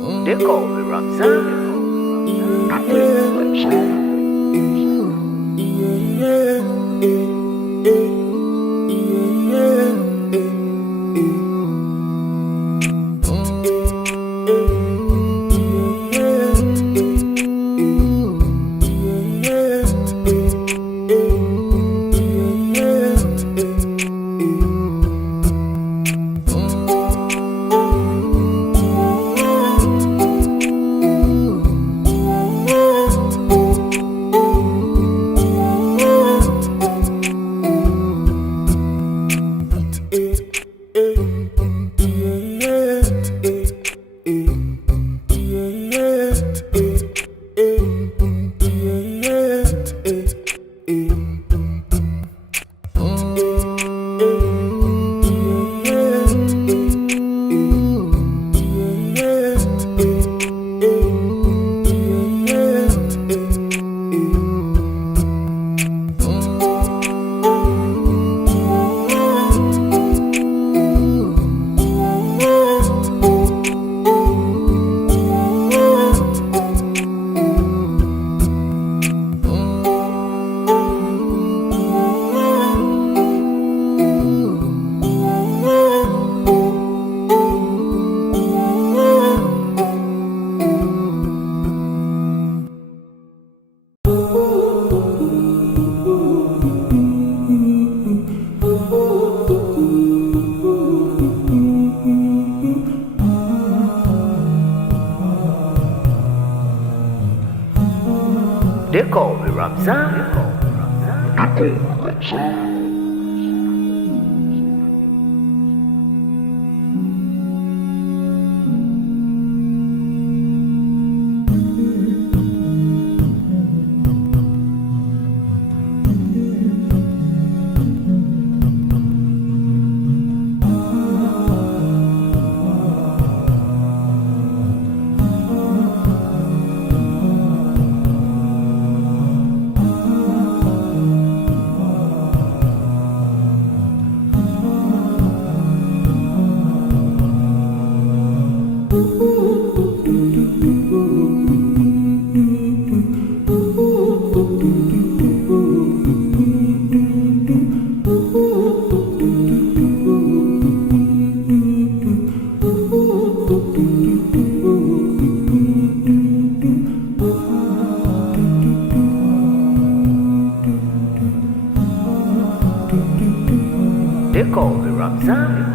They call me Ramzan. They call me Ramzan. They call me Ramzan.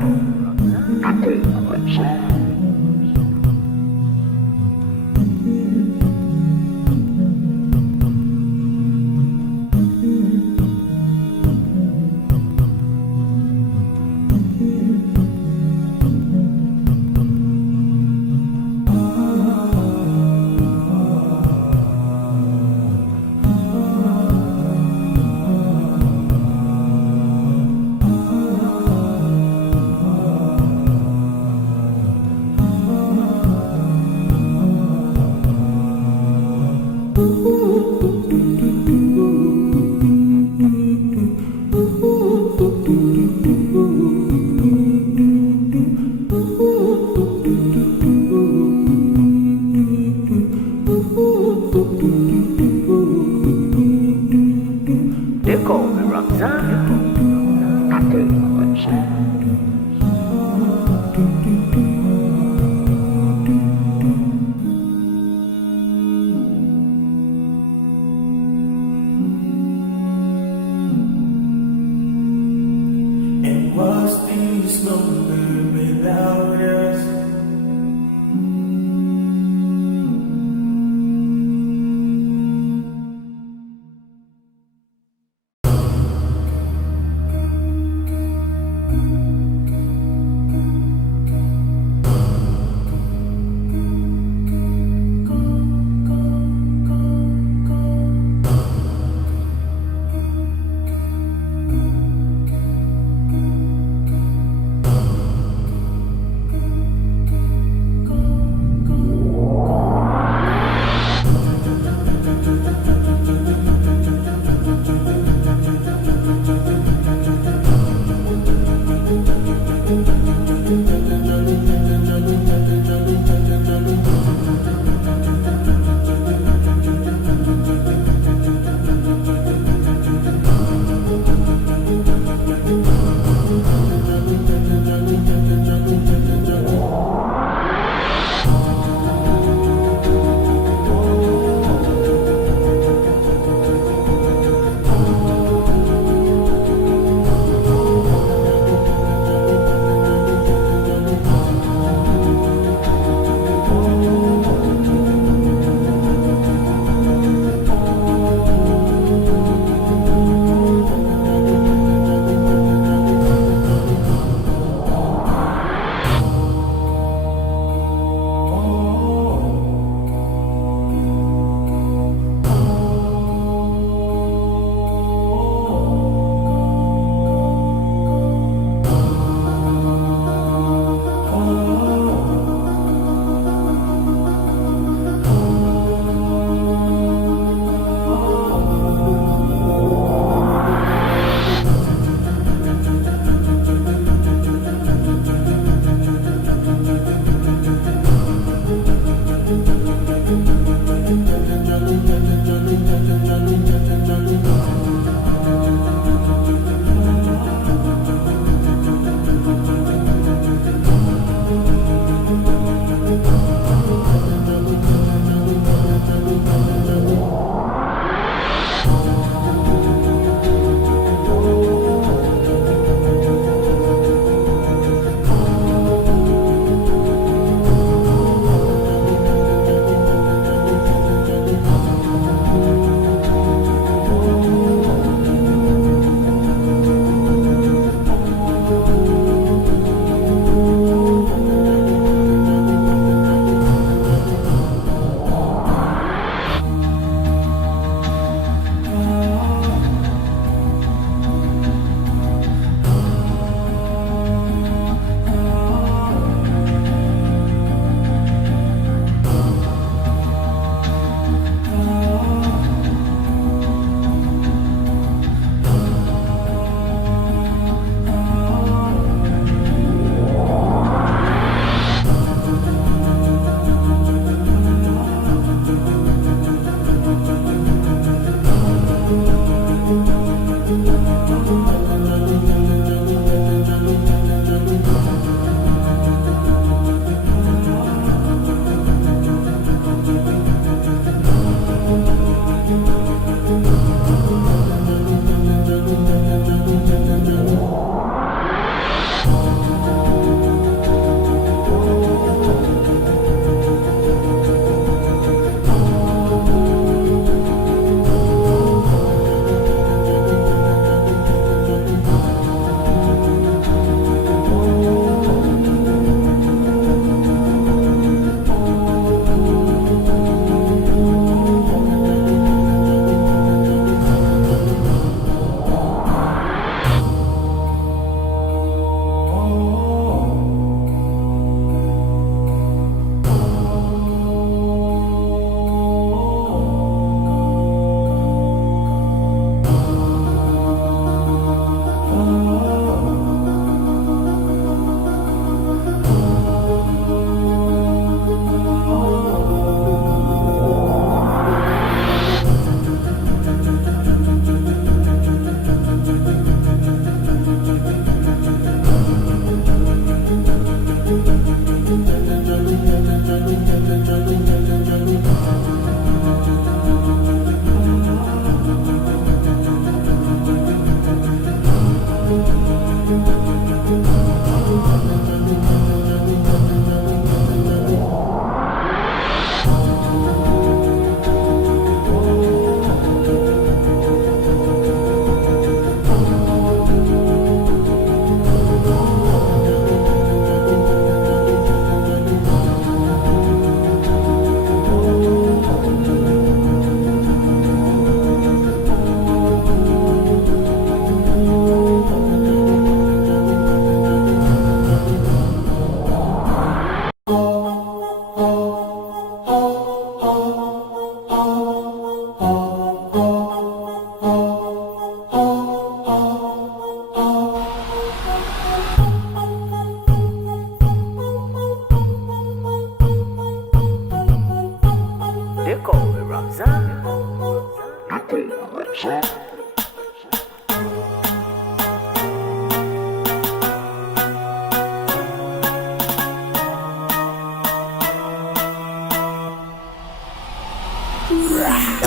They call me Ramzan.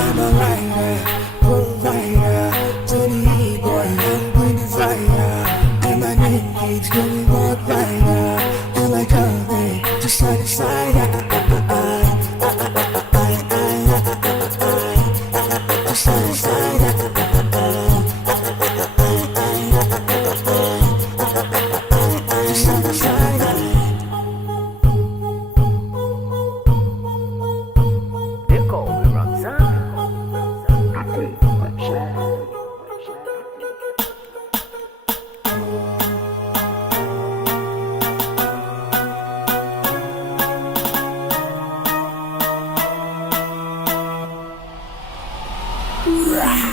I'm a writer, provider, to the boy, I'm going to fire. And my name keeps going walk rider, and like a day, just side to side. Side to side. Side to side. They call me Ramzan.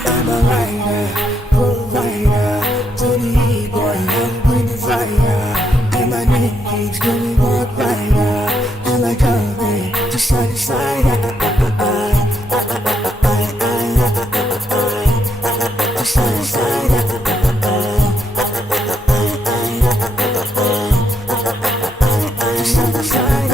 I'm a writer, provider, to the boy, I'm going to fire. And my name keeps going walk rider, and like a day, just side to side. Side to side. Side to side.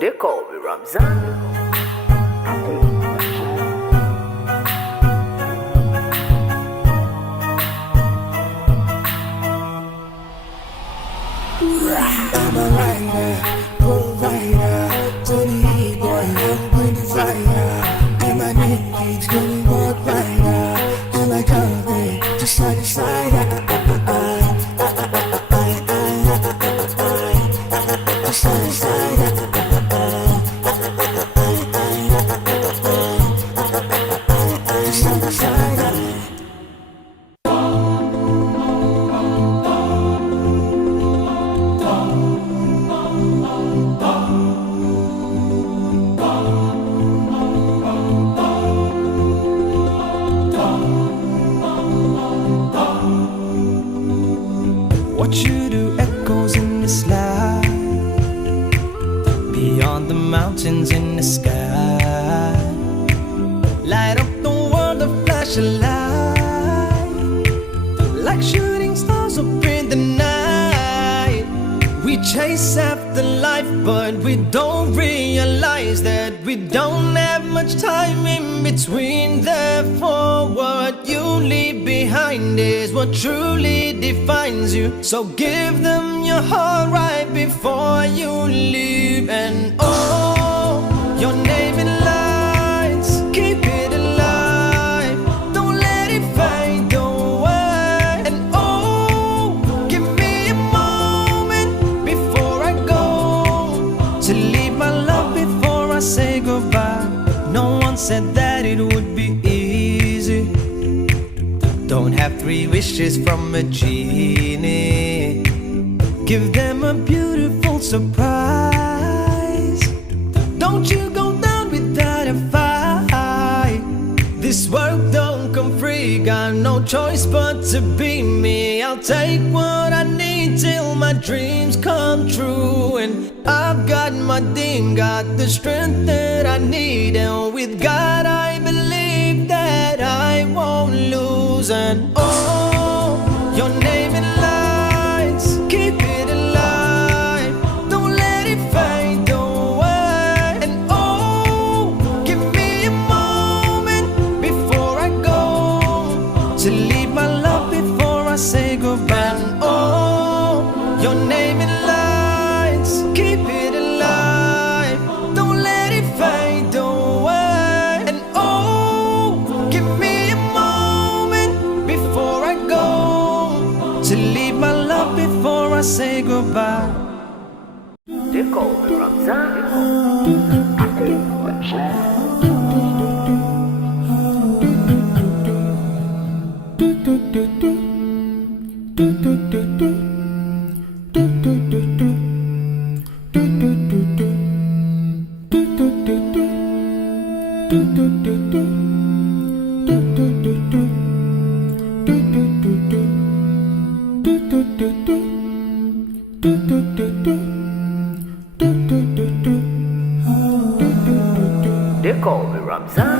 They call me Ramzan. I'm a writer, provider, to the boy, I'm going to fire. And my name keeps going walk rider, and like a day, just side to side. Side to side. Side to side. What you do echoes in the slide, beyond the mountains in the sky. Light up the world, a flash of light, like shooting stars up in the night. We chase after life, but we don't realize that we don't have much time in between. Therefore, what you leave behind is what truly defines you. So give them your heart right before you leave. And oh, your name in lights, keep it alive, don't let it fade away. And oh, give me a moment before I go, to leave my love before I say goodbye. No one said that it would be easy. Don't have 3 wishes from a genie. Give them a beautiful surprise. Don't you go down without a fight. This world don't come free, got no choice but to be me. I'll take what I need till my dreams come true. And I've got my thing, got the strength that I need. And with God I believe that I won't dreams, and oh, your name in lights, keep it alive, don't let it fade away. And oh, give me a moment before I go, to leave my love before I say goodbye. And oh, your name in lights, keep it alive, don't let it fade away. And oh, give me a moment before I go, to leave my love before I say goodbye. They call me Ramzan. They call me Ramzan.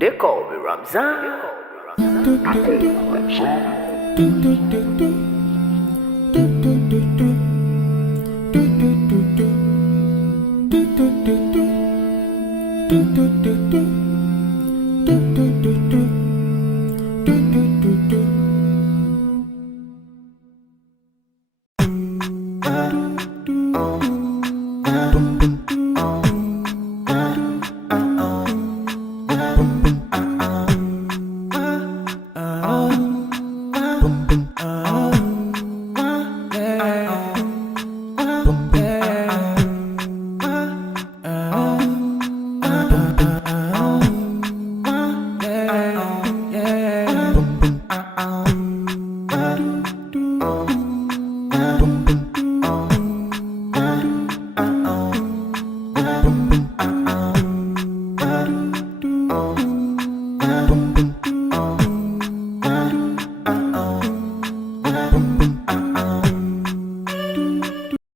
They call me Ramzan.